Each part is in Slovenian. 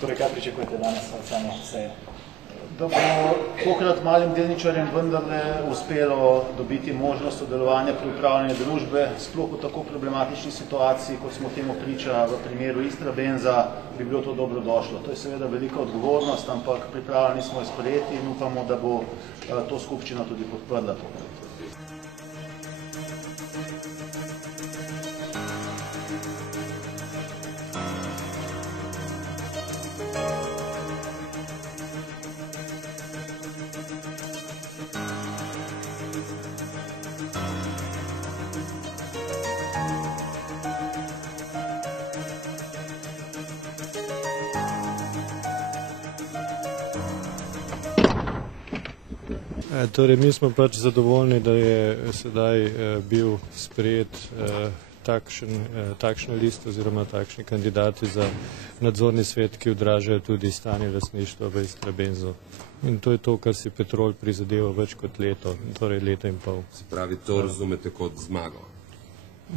Torej, kaj pričakujete danes od same seje? Da bo tokrat malim delničarjem vendarle uspelo dobiti možnost sodelovanja pri upravljanju družbe, sploh v tako problematični situaciji, kot smo temu priča v primeru Istrabenza, bi bilo to dobro došlo. To je seveda velika odgovornost, ampak pripravljeni smo jo sprejeti in upamo, da bo to skupščina tudi podprla tokrat. Torej, mi smo pač zadovoljni, da je sedaj bil sprejet takšna lista oziroma takšni kandidati za nadzorni svet, ki odražajo tudi stanje lastništva v Istrabenzu. In to je to, kar si Petrol prizadeva več kot leto, torej leto in pol. Se pravi, to razumete kot zmago?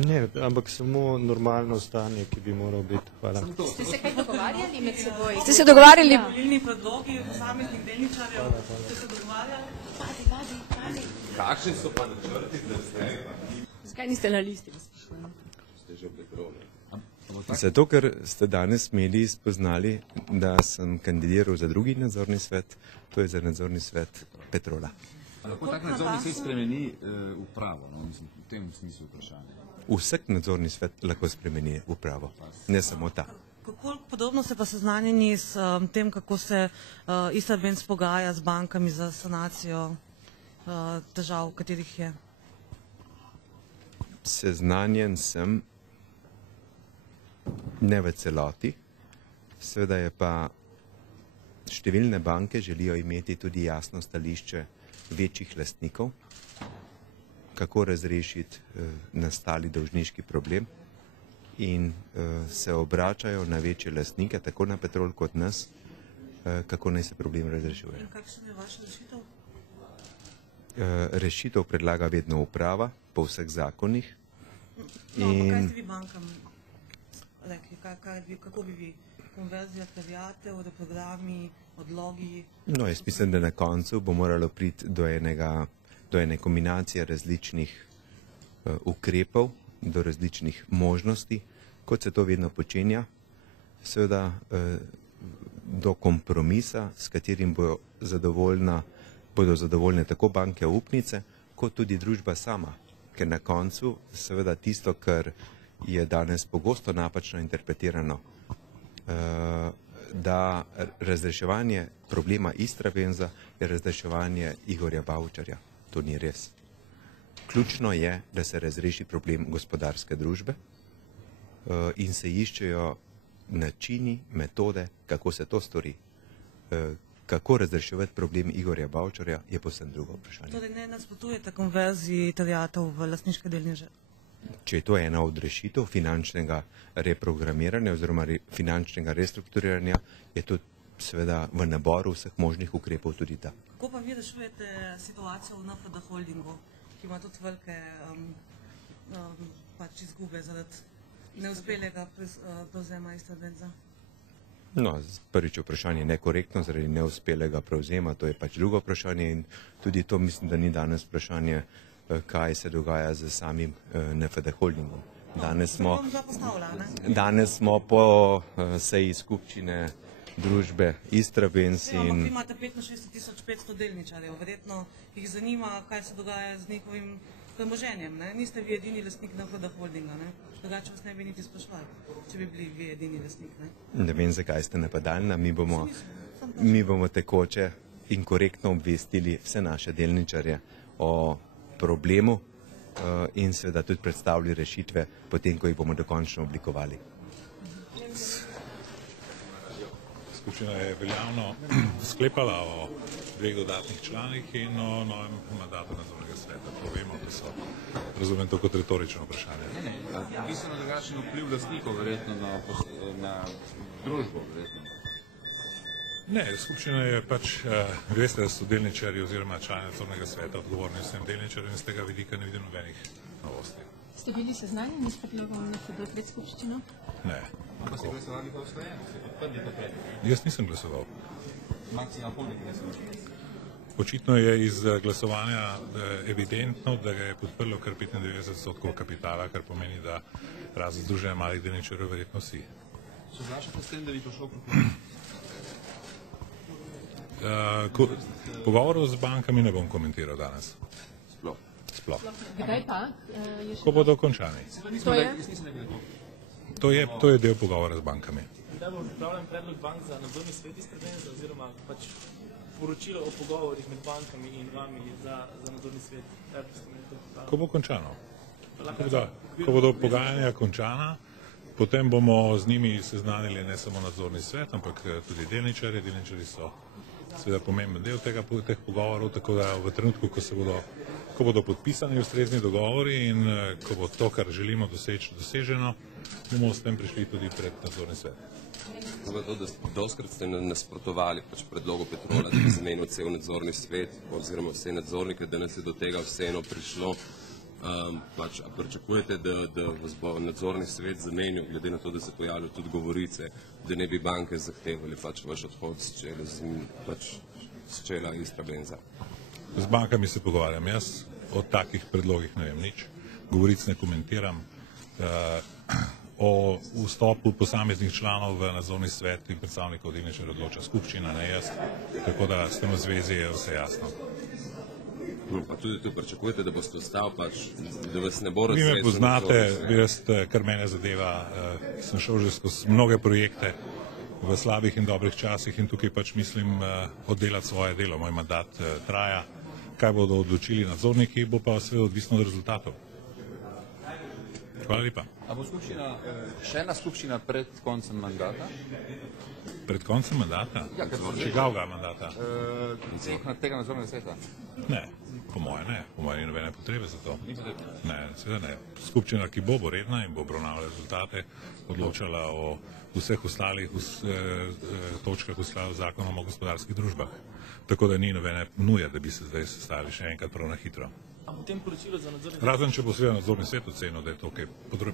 Ne, ampak samo normalno stanje, ki bi moral biti. Hvala. Ste se kaj dogovarjali med seboj? Ste se dogovarjali? Volilni predlogi posameznih delničarjev? Ste se dogovarjali? Vadi. Kakšni so pa načrti, da ste? Zakaj niste na listi? Ste že v Petrolu. Zato, ker ste danes mediji spoznali, da sem kandidiral za drugi nadzorni svet, to je za nadzorni svet Petrola. Lahko tak nadzorni svet spremeni upravo, mislim, v tem smislu vprašanja. Vsak nadzorni svet lahko spremeni upravo, ne samo ta. Kako podobno ste pa seznanjeni s tem, kako se Istrabenz pogaja z bankami za sanacijo težav, v katerih je? Seznanjen sem, ne v celoti, seveda je pa številne banke želijo imeti tudi jasno stališče večjih lastnikov, kako razrešiti nastali dolžniški problem in se obračajo na večje lastnike, tako na Petrol kot nas, kako naj se problem razrešuje. In kakšna je vaša rešitev? Rešitev predlaga vedno uprava po vseh zakonih. No, ampak kaj ste vi bankam rekli? Kako bi vi? Konverzija terjatev, reprogrami, odlogi? No, jaz mislim, da na koncu bo moralo priti do ene kombinacije različnih ukrepov, do različnih možnosti, kot se to vedno počenja, seveda do kompromisa, s katerim bodo zadovoljne tako banke upnice, kot tudi družba sama, ker na koncu seveda tisto, kar je danes pogosto napačno interpretirano, da razreševanje problema Istrabenza je razreševanje Igorja Bavčarja. To ni res. Ključno je, da se razreši problem gospodarske družbe in se iščejo načini, metode, kako se to stori. Kako razreševati problem Igorja Bavčarja je povsem drugo vprašanje. Torej ne nasprotujete konverziji terjatev v lastniške delnice? Če je to ena od rešitev finančnega reprogramiranja oziroma finančnega restrukturiranja, je to seveda v naboru vseh možnih ukrepov tudi ta. Kako pa vi rešujete situacijo v NFD Holdingu, ki ima tudi velike izgube zaradi neuspelega prevzema Istrabenza? No, prvič vprašanje je nekorektno zaradi neuspelega prevzema, to je pač drugo vprašanje in tudi to mislim, da ni danes vprašanje, kaj se dogaja z samim NFD Holdingom. Danes smo po seji skupščine družbe Istrabenz in... Ampak vi imate 65.500 delničarjev, verjetno jih zanima, kaj se dogaja z njihovim premoženjem, ne? Niste vi edini lastnik NFD Holdinga, ne? Drugače vas ne bi niti sprašvali, če bi bili vi edini lastnik, ne? Ne vem, zakaj ste napadalna, mi bomo tekoče in korektno obvestili vse naše delničarje o problemu in seveda tudi predstavili rešitve, potem, ko jih bomo dokončno oblikovali. Skupščina je veljavno sklepala o 2 dodatnih članih in o novem mandatu nadzornega sveta. To vemo, to so, razumem to kot retorično vprašanje. Ne, bistveno drugačen vpliv lastnikov verjetno na družbo, verjetno. Ne, skupščina je pač, veste, da so delničarji oziroma člani nadzornega sveta odgovorni vsem delničarjem in z tega vidika ne vidim nobenih novosti. Ste bili seznanjeni s predlogom NFD pred skupščino? Ne. Pa ste glasovali pa usklajeno, ste podprli to predlog? Jaz nisem glasoval. Maksimalno Holding ne sem. Očitno je iz glasovanja evidentno, da ga je podprlo kar 95% kapitala, kar pomeni, da razen Združenja malih delničarjev verjetno vsi. Se zglašate s tem, da bi prišel proti? Pogovorov z bankami ne bom komentiral danes. Sploh. Kdaj pa? Ko bodo končani. To je? To je del pogovora z bankami. Kdaj bo pripravljen predlog bank za nadzorni svet Istrabenza oziroma pač poročilo o pogovorih med bankami in vami za nadzorni svet? Ko bo končano. Ko bodo pogajanja končana, potem bomo z njimi seznanili ne samo nadzorni svet, ampak tudi delničarji. Delničarji so seveda pomemben del teh pogovorov, tako da v trenutku, ko bodo podpisani ustrezni dogovori in ko bo to, kar želimo doseči, doseženo, bomo s tem prišli tudi pred nadzorni svet. Doskrat ste nasprotovali pač predlogu Petrola, da bi zamenil cel nadzorni svet oziroma vse nadzornike, da nas je do tega vseeno prišlo. A pričakujete, da vas bo nadzorni svet zamenil, glede na to, da se pojavljajo tudi govorice, da ne bi banke zahtevali pač vaš odhod s čela Istrabenza? Z bankami se pogovarjam jaz, o takih predlogih ne vem nič, govoric ne komentiram. O vstopu posameznih članov v nadzorni svet in predstavnikov delničarjev odloča skupščina, ne jaz, tako da s tem v zvezi je vse jasno. Pa tudi tu pričakujete, da boste ostal pač, da vas ne bo Vi me poznate, jaz, kar mene zadeva, sem šel že skozi mnoge projekte v slabih in dobrih časih in tukaj pač mislim oddelati svoje delo. Moj mandat traja, kaj bodo odločili nadzorniki, bo pa vse odvisno od rezultatov. Hvala lepa. A bo skupščina, še ena skupščina pred koncem mandata? Pred koncem mandata? Ja, Čigavga mandata? Tega nadzornega sveta? Ne, po moje ne. Po moje ni nobene potrebe za to. Ne, seveda ne. Skupščina, ki bo redna in bo obravnavala rezultate, odločala o vseh ostalih točkah v skladu z zakonom o gospodarskih družbah. Tako da ni nobene nuje, da bi se zdaj sestali še enkrat prav na hitro. Razen, če bo seveda nadzorni svet ocenil, da je to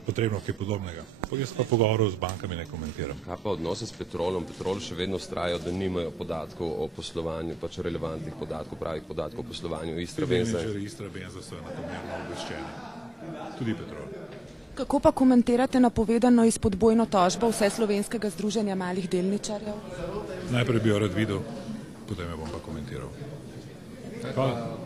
potrebno kaj podobnega. Jaz pa pogovorov z bankami ne komentiram. Kaj pa odnose s Petrolom? Petrol še vedno vztrajajo, da nimajo podatkov o poslovanju, pač relevantnih podatkov, pravih podatkov o poslovanju Istrabenza. Delničarji Istrabenza so enakomerno obveščeni. Tudi Petrol. Kako pa komentirate napovedano izpodbojno tožbo Vseslovenskega združenja malih delničarjev? Najprej bi jo rad videl, potem jo bom pa komentiral. Hvala.